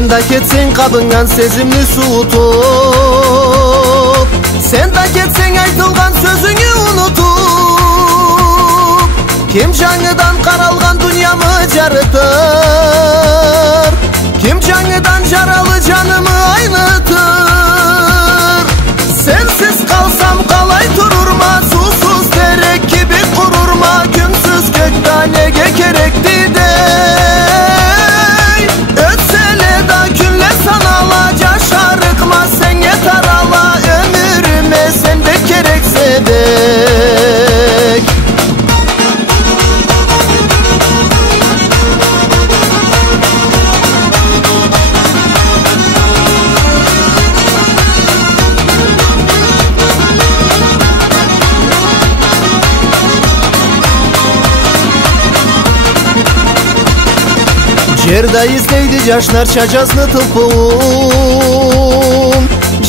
Men da ketsen kabından sezimli suutup, sen da ketsen aytılgan sözüngü unutup, kim жаңыдан karalgan dünyamı jarıtır, kim жаңыдан jaralı canımı aynıtır. Sensiz kalsam kalay tururma, susuz terek gibi kururma, günsüz göktanege kerekti dey. Ötsele da günle sanala, caşarıkma sen yeter ala, ömrüme sen de kerekse dek. Жерда izleydi жашнарча жазны тылпуын,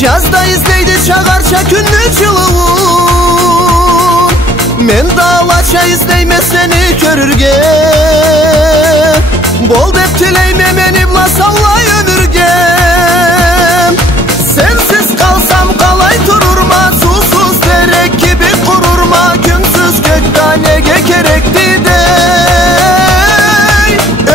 жазда izleydi çağarça күннү жылуын. Мен да алача izleyme seni körürge, бол деп tileyme meni blasallay ömürge. Sensiz kalsam kalay tururma, susuz terek gibi kururma, günsüz göktanege kerekti dey.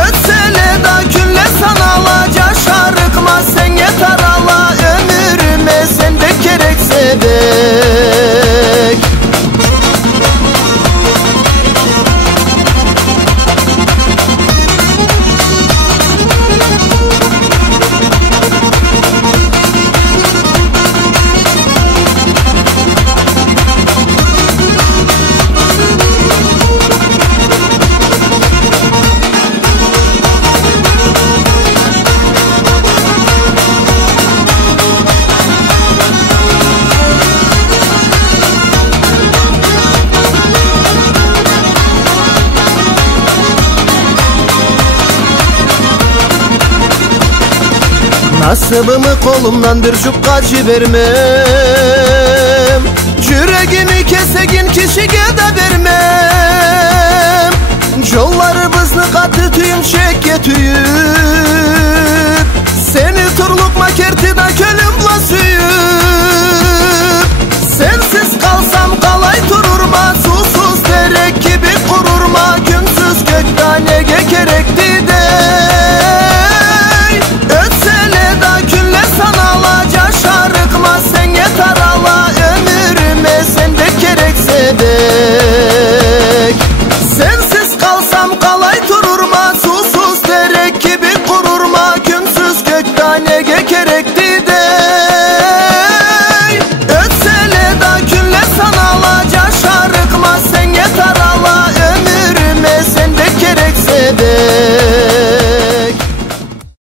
Ötsele da günle sanala, caşarıkma sen yeter ala, ömrüme sen de kerekse dek. Nasibimi kolumdan bir jupka jibermem, yüreğimi kesegin kişiге de vermem. Jollarыбызны katı tüyümşekке tüyüp,